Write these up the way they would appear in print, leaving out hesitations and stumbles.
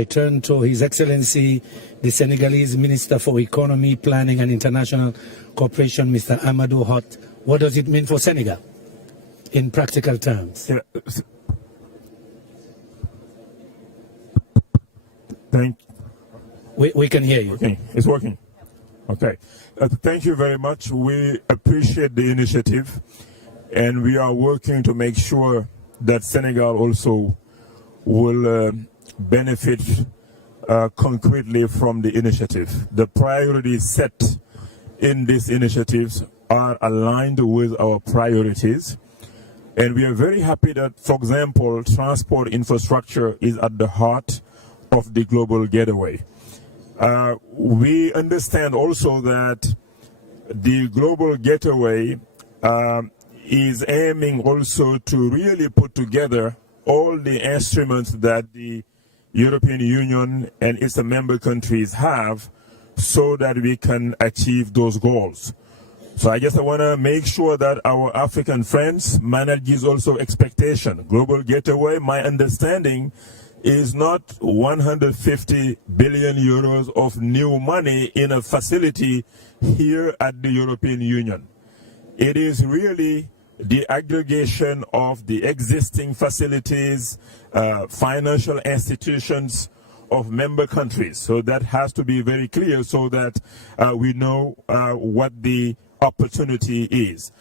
I turn to His Excellency, the Senegalese Minister for Economy, Planning and International Cooperation, Mr. Amadou Hott. What does it mean for Senegal in practical terms? Yeah. Thank you. We can hear you. Okay, it's working. Okay. Thank you very much. We appreciate the initiative, and we are working to make sure that Senegal also will benefit concretely from the initiative. The priorities set in these initiatives are aligned with our priorities, and we are very happy that, for example, transport infrastructure is at the heart of the global getaway. We understand also that the global getaway is aiming also to really put together all the instruments that the European Union and its member countries have so that we can achieve those goals. So I want to make sure that our African friends manages also expectation. Global getaway, my understanding, is not 150 billion euros of new money in a facility here at the European Union. It is really the aggregation of the existing facilities, financial institutions of member countries. So that has to be very clear so that we know what the opportunity is.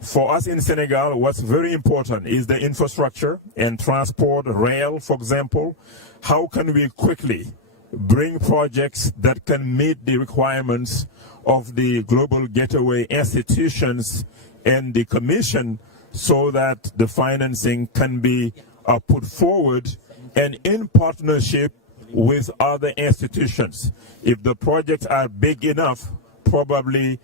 For us in Senegal, what's very important is the infrastructure and transport, rail, for example. How can we quickly bring projects that can meet the requirements of the global getaway institutions and the Commission so that the financing can be put forward and in partnership with other institutions. If the projects are big enough, probably,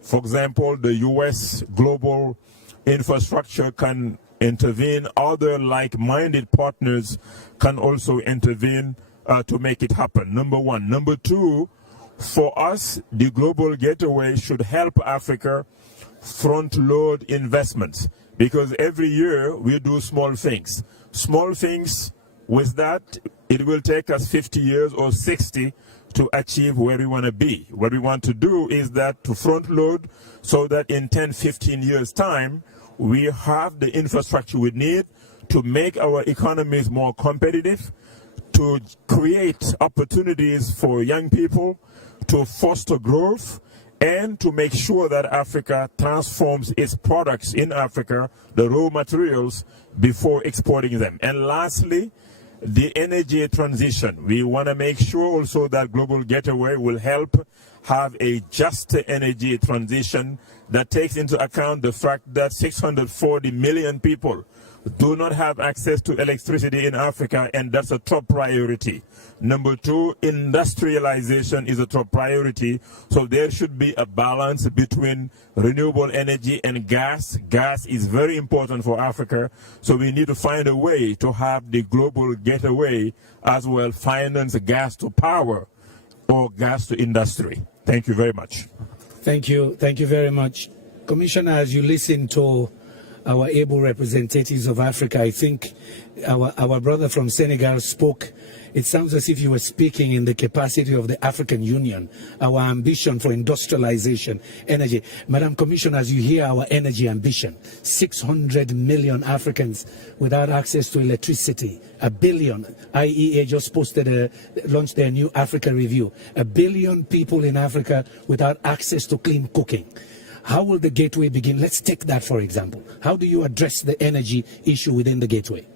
for example, the U.S. global infrastructure can intervene. Other like-minded partners can also intervene to make it happen, number one. Number two, for us, the global getaway should help Africa front-load investments, because every year we do small things. Small things, with that, it will take us 50 years or 60 to achieve where we want to be. What we want to do is that to front-load so that in 10, 15 years' time, we have the infrastructure we need to make our economies more competitive, to create opportunities for young people, to foster growth, and to make sure that Africa transforms its products in Africa, the raw materials, before exporting them. And lastly, the energy transition. We want to make sure also that Global Getaway will help have a just energy transition that takes into account the fact that 640 million people do not have access to electricity in Africa, and that's a top priority. Number two, industrialization is a top priority, so there should be a balance between renewable energy and gas. Gas is very important for Africa, so we need to find a way to have the global getaway as well finance gas to power or gas to industry. Thank you very much. Thank you. Thank you very much. Commissioner, as you listen to our able representatives of Africa, I think our brother from Senegal spoke. It sounds as if you were speaking in the capacity of the African Union, our ambition for industrialization, energy. Madam Commissioner, as you hear our energy ambition, 600 million Africans without access to electricity, 1 billion. IEA just launched their new Africa review. 1 billion people in Africa without access to clean cooking. How will the gateway begin? Let's take that, for example. How do you address the energy issue within the gateway?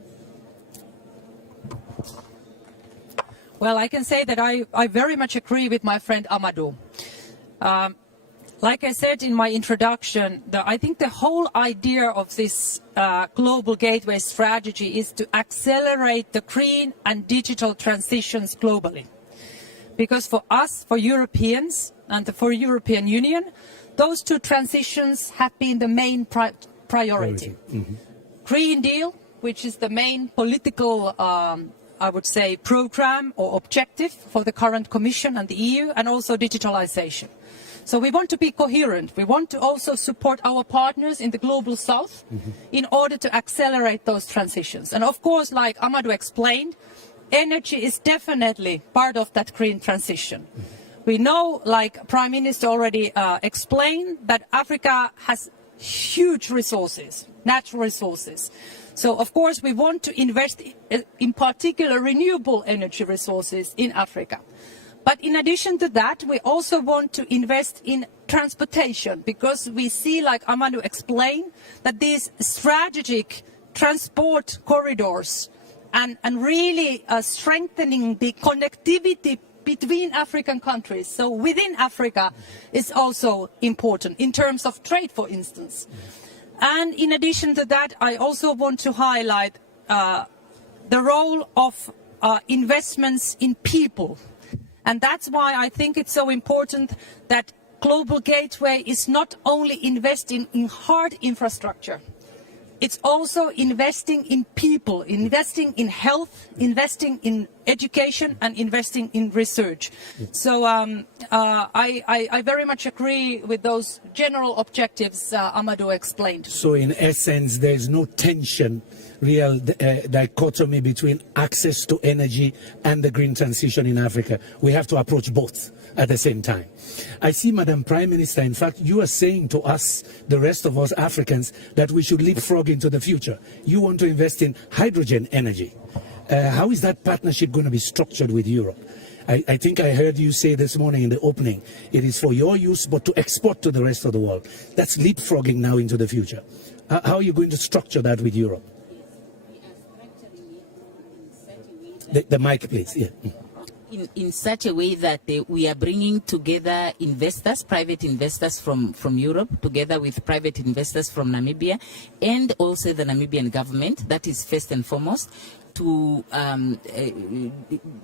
Well, I can say that I very much agree with my friend Amadou. Like I said in my introduction, I think the whole idea of this global gateway strategy is to accelerate the green and digital transitions globally. Because for us, for Europeans and for European Union, those two transitions have been the main priority. Mm-hmm. Green Deal, which is the main political, I would say, program or objective for the current Commission and the EU, and also digitalization. So we want to be coherent. We want to also support our partners in the global south in order to accelerate those transitions. And of course, like Amadou explained, energy is definitely part of that green transition. We know, like Prime Minister already explained, that Africa has huge resources, natural resources. So, of course, we want to invest in particular renewable energy resources in Africa. But in addition to that, we also want to invest in transportation, because we see, like Amadou explained, that these strategic transport corridors and really strengthening the connectivity between African countries, so within Africa, is also important in terms of trade, for instance. And in addition to that, I also want to highlight the role of investments in people. And that's why I think it's so important that Global Gateway is not only investing in hard infrastructure, it's also investing in people, investing in health, investing in education, and investing in research. So I very much agree with those general objectives Amadou explained. So in essence, there is no tension, real dichotomy between access to energy and the green transition in Africa. We have to approach both at the same time. I see, Madam Prime Minister, in fact, you are saying to us, the rest of us Africans, that we should leapfrog into the future. You want to invest in hydrogen energy. How is that partnership going to be structured with Europe? I think I heard you say this morning in the opening, it is for your use, but to export to the rest of the world. That's leapfrogging now into the future. How are you going to structure that with Europe? The mic, please. Yeah. In such a way that we are bringing together investors, private investors from Europe, together with private investors from Namibia, and also the Namibian government. That is first and foremost, to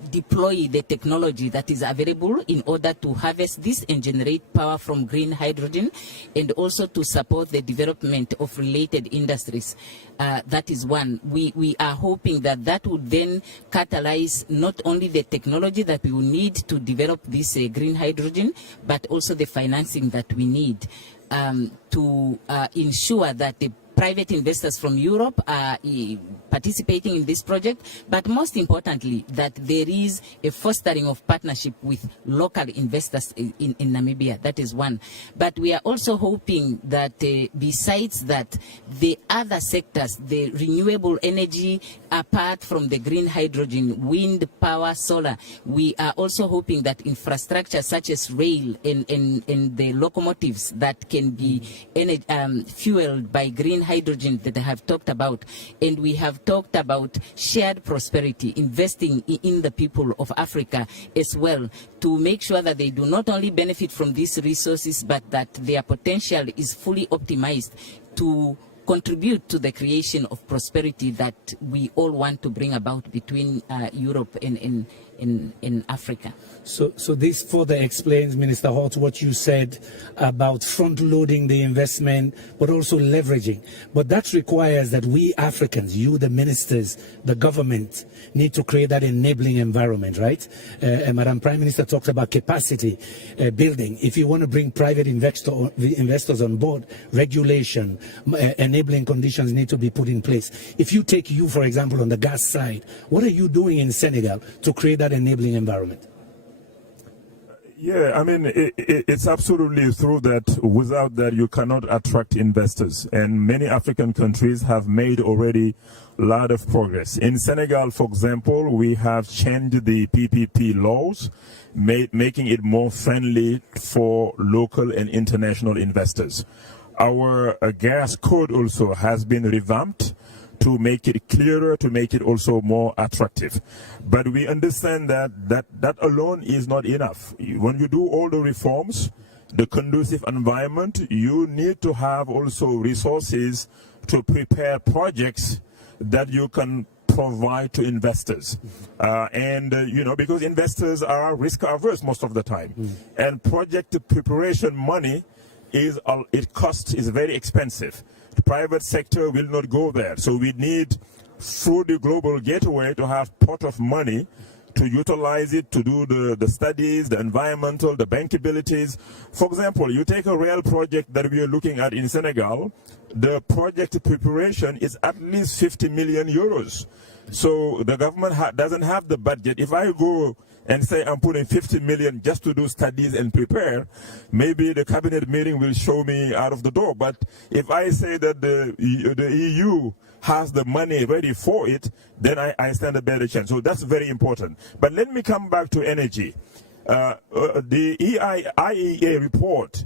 deploy the technology that is available in order to harvest this and generate power from green hydrogen, and also to support the development of related industries. That is one. We are hoping that that would then catalyze not only the technology that we will need to develop this green hydrogen, but also the financing that we need to ensure that the private investors from Europe are participating in this project, but most importantly, that there is a fostering of partnership with local investors in Namibia. That is one. But we are also hoping that besides that, the other sectors, the renewable energy, apart from the green hydrogen, wind power, solar, we are also hoping that infrastructure such as rail and the locomotives that can be fueled by green hydrogen that I have talked about, and we have talked about shared prosperity, investing in the people of Africa as well, to make sure that they do not only benefit from these resources, but that their potential is fully optimized to contribute to the creation of prosperity that we all want to bring about between Europe and in Africa. So this further explains, Minister Hott, what you said about front-loading the investment, but also leveraging. But that requires that we Africans, you, the ministers, the government, need to create that enabling environment, right? Madam Prime Minister talks about capacity building. If you want to bring private investors on board, regulation, enabling conditions need to be put in place. If you take you, for example, on the gas side, what are you doing in Senegal to create that enabling environment? Yeah, I mean, it's absolutely true that without that you cannot attract investors. And many African countries have made already a lot of progress. In Senegal, for example, we have changed the PPP laws, making it more friendly for local and international investors. Our gas code also has been revamped to make it clearer, to make it also more attractive. But we understand that alone is not enough. When you do all the reforms, the conducive environment, you need to have also resources to prepare projects that you can provide to investors. Because investors are risk averse most of the time. And project preparation money is very expensive. The private sector will not go there. So we need, through the global gateway, to have pot of money utilize it, to do the studies, the environmental, the bankabilities. For example, you take a rail project that we are looking at in Senegal, the project preparation is at least 50 million euros. So the government doesn't have the budget. If I go and say I'm putting 50 million just to do studies and prepare, maybe the cabinet meeting will show me out of the door. But if I say that the EU has the money ready for it, then I stand a better chance. So that's very important. But let me come back to energy. The IEA report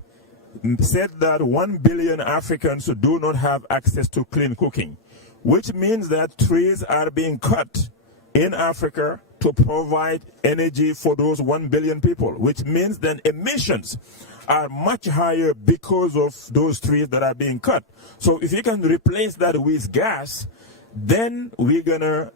said that 1 billion Africans do not have access to clean cooking, which means that trees are being cut in Africa to provide energy for those 1 billion people, which means then emissions are much higher because of those trees that are being cut. So if you can replace that with gas, then we're going to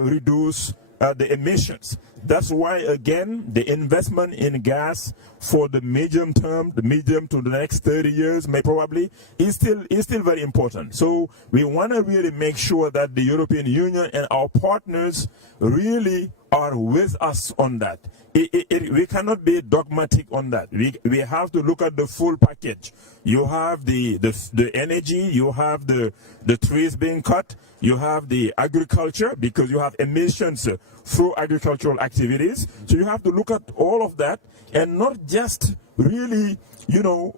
reduce the emissions. That's why, again, the investment in gas for the medium term, the medium to the next 30 years, may probably, is still very important. So we want to really make sure that the European Union and our partners really are with us on that. We cannot be dogmatic on that. We have to look at the full package. You have the energy, you have the trees being cut, you have the agriculture, because you have emissions through agricultural activities. So you have to look at all of that and not just really,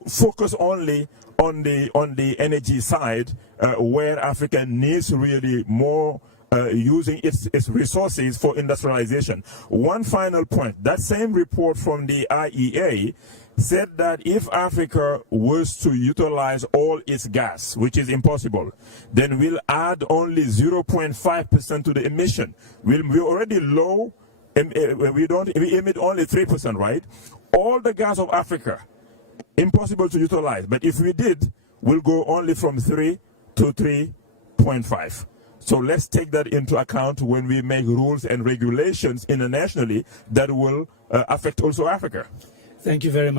focus only on the energy side, where Africa needs really more using its resources for industrialization. One final point, that same report from the IEA said that if Africa was to utilize all its gas, which is impossible, then we'll add only 0.5% to the emission. We're already low, we emit only 3%, right? All the gas of Africa, impossible to utilize. But if we did, we'll go only from 3 to 3.5. So let's take that into account when we make rules and regulations internationally that will affect also Africa. Thank you very much.